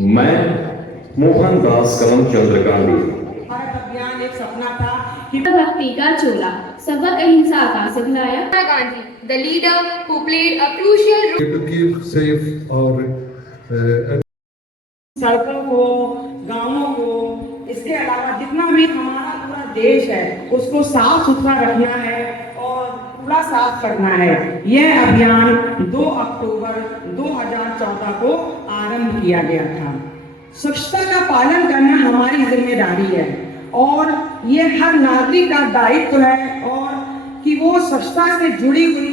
मैं मोहनदास करमचंद गांधी। भारत अभियान एक सपना था कि भक्ति का चोला, सबक अहिंसा का सिखलाया। Gandhi, the leader who played a crucial role to keep safe our सड़कों को, गांवों को, इसके अलावा जितना भी हमारा पूरा देश है उसको साफ सुथरा रखना है और कूड़ा साफ करना है। यह अभियान 2 अक्टूबर 2014 को आरंभ किया गया था। स्वच्छता का पालन करना हमारी जिम्मेदारी है और ये हर नागरिक का दायित्व है और कि वो स्वच्छता से जुड़ी हुई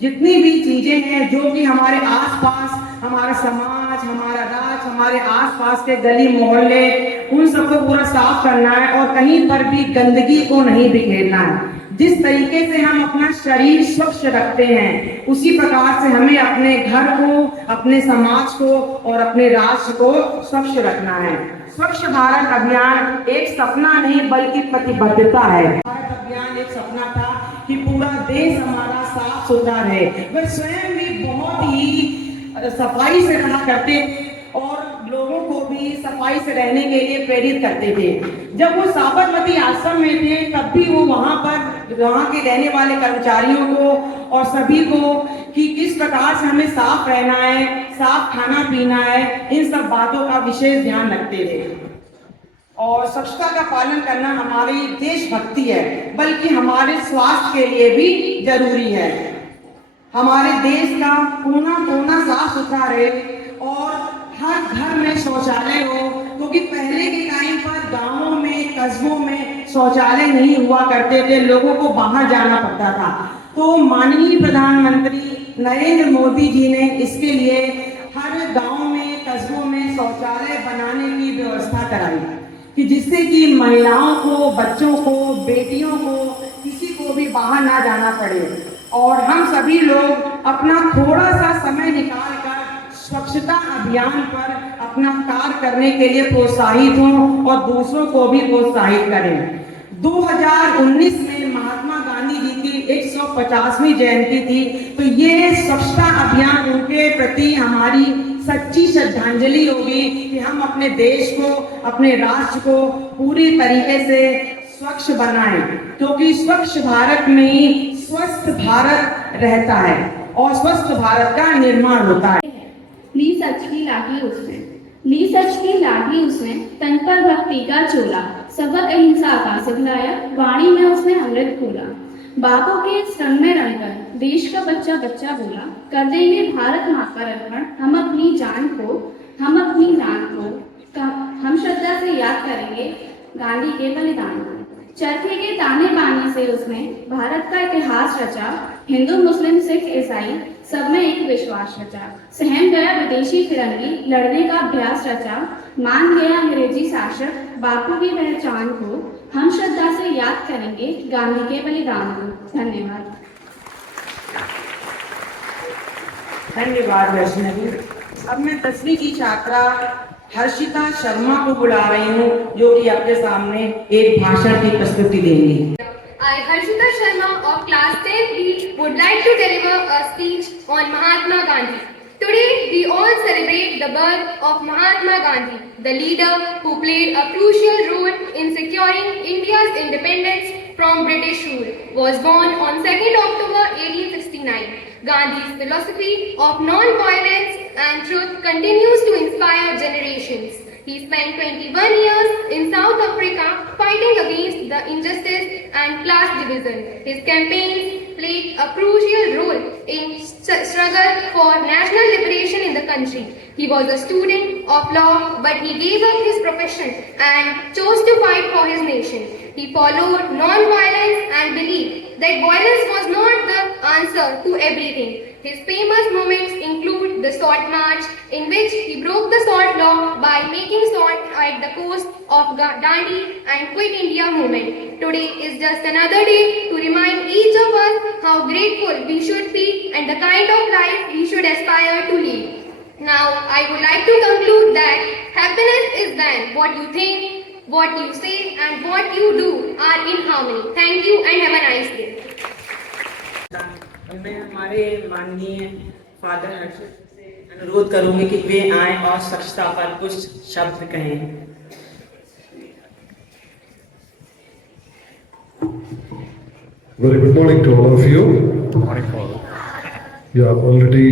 जितनी भी चीजें हैं जो कि हमारे आसपास, हमारा समाज, हमारा राज्य, हमारे आसपास के गली मोहल्ले, उन सबको पूरा साफ करना है और कहीं पर भी गंदगी को नहीं बिखेरना है। जिस तरीके से हम अपना शरीर स्वच्छ रखते हैं उसी प्रकार से हमें अपने घर को, अपने समाज को और अपने राष्ट्र को स्वच्छ रखना है। स्वच्छ भारत अभियान एक सपना नहीं बल्कि प्रतिबद्धता है। भारत अभियान एक सपना था कि पूरा देश हमारा साफ सुथरा रहे। वह स्वयं भी बहुत ही सफाई से रहा करते थे और लोगों को भी सफाई से रहने के लिए प्रेरित करते थे। जब वो साबरमती आश्रम में थे तब भी वो वहाँ के रहने वाले कर्मचारियों को और सभी को कि किस प्रकार से हमें साफ रहना है, साफ खाना पीना है, इन सब बातों का विशेष ध्यान रखते थे। और स्वच्छता का पालन करना हमारी देशभक्ति है बल्कि हमारे स्वास्थ्य के लिए भी जरूरी है। हमारे देश का कोना कोना साफ सुथरा रहे और हर घर में शौचालय हो, क्योंकि पहले के टाइम पर गांवों में, कस्बों में शौचालय नहीं हुआ करते थे, लोगों को बाहर जाना पड़ता था। तो माननीय प्रधानमंत्री नरेंद्र मोदी जी ने इसके लिए हर गांव में, कस्बों में शौचालय बनाने की व्यवस्था कराई कि जिससे कि महिलाओं को, बच्चों को, बेटियों को, किसी को भी बाहर ना जाना पड़े और हम सभी लोग अपना थोड़ा सा समय निकाल कर स्वच्छता अभियान पर अपना कार्य करने के लिए प्रोत्साहित हों और दूसरों को भी प्रोत्साहित करें। 2019 में महात्मा गांधी जी की 150वीं जयंती थी, तो ये स्वच्छता अभियान उनके प्रति हमारी सच्ची श्रद्धांजलि होगी कि हम अपने देश को, अपने राष्ट्र को पूरी तरीके से स्वच्छ बनाएं, क्योंकि स्वच्छ भारत में ही स्वस्थ भारत रहता है और स्वस्थ भारत का निर्माण होता है। ली सच की लाठी उसने, ली सच की लाठी उसने, तन पर भक्ति का चोला, सबक अहिंसा का सिखलाया, वाणी में उसने अमृत घोला। बापों के स्तन में रंगकर देश का बच्चा बच्चा बोला, कर देंगे भारत माँ पर अर्पण हम अपनी जान को, हम अपनी जान को, हम श्रद्धा से याद करेंगे गांधी के बलिदान को। चरखे के ताने बाने से उसने भारत का इतिहास रचा, हिंदू मुस्लिम सिख ईसाई सब में एक विश्वास रचा। सहम गया विदेशी फिरंगी, लड़ने का अभ्यास रचा, मान गया अंग्रेजी शासक, बापू की पहचान को, हम श्रद्धा से याद करेंगे गांधी के बलिदान को। धन्यवाद। धन्यवाद वैष्णवी। अब मैं 10वीं की छात्रा हर्षिता शर्मा को बुला रही हूँ जो कि आपके सामने एक भाषण की प्रस्तुति देंगी। I, Harshita Sharma of class 10B would like to deliver a speech on Mahatma Gandhi. Today we all celebrate the birth of Mahatma Gandhi, the leader who played a crucial role in securing India's independence from British rule. Was born on 2nd October 1869. Gandhi's philosophy of non-violence and truth continues to inspire generations. He spent 21 years in South Africa fighting against the injustice and class division. His campaigns played a crucial role in struggle for national liberation in the country. He was a student of law, but he gave up his profession and chose to fight for his nation. He followed non-violence and believed that violence was not the answer to everything. His famous moments include the Salt March, in which he broke the salt law by making salt at the coast of Dandi, and Quit India movement. Today is just another day to remind each of us how grateful we should be and the kind of life we should aspire to live. Now, I would like to conclude that happiness is when what you think, what you say and what you do are in harmony. Thank you and have a nice day. मैं हमारे माननीय father हर्षित से अनुरोध करूंगी कि वे आए और स्वच्छता पर कुछ शब्द कहें। Very good morning to all of you. Yeah, already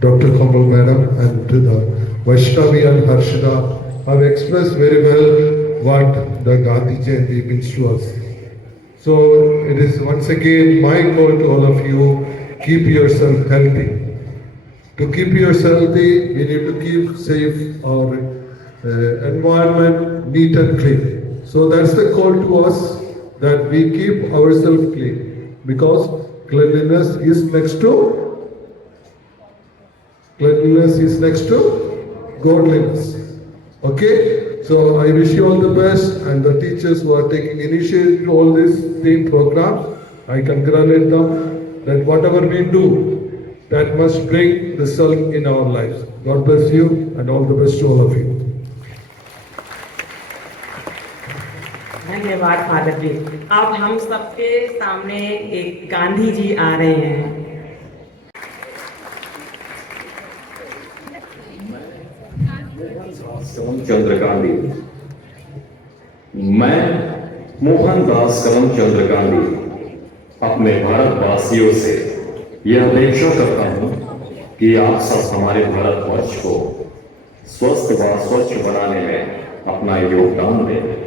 Dr. Kamal Madam and the Vaishnavi and Harshita have expressed very well what the Gandhi Jayanti means to us. So it is once again my call to all of you, keep yourself healthy. To keep yourself healthy, we need to keep safe our environment neat and clean. So that's the call to us, that we keep ourselves clean, because cleanliness is next to godliness. Okay, so I wish you all the best, and the teachers who are taking initiative to all these theme programs, I congratulate them that whatever we do, that must bring result in our lives. God bless you, and all the best to all of you. धन्यवाद father जी। अब हम सबके सामने एक गांधी जी आ रहे हैं। करमचंद गांधी। मैं मोहनदास करमचंद गांधी अपने भारतवासियों से यह अपेक्षा करता हूं कि आप सब हमारे भारतवर्ष को स्वस्थ व स्वच्छ बनाने में अपना योगदान दें।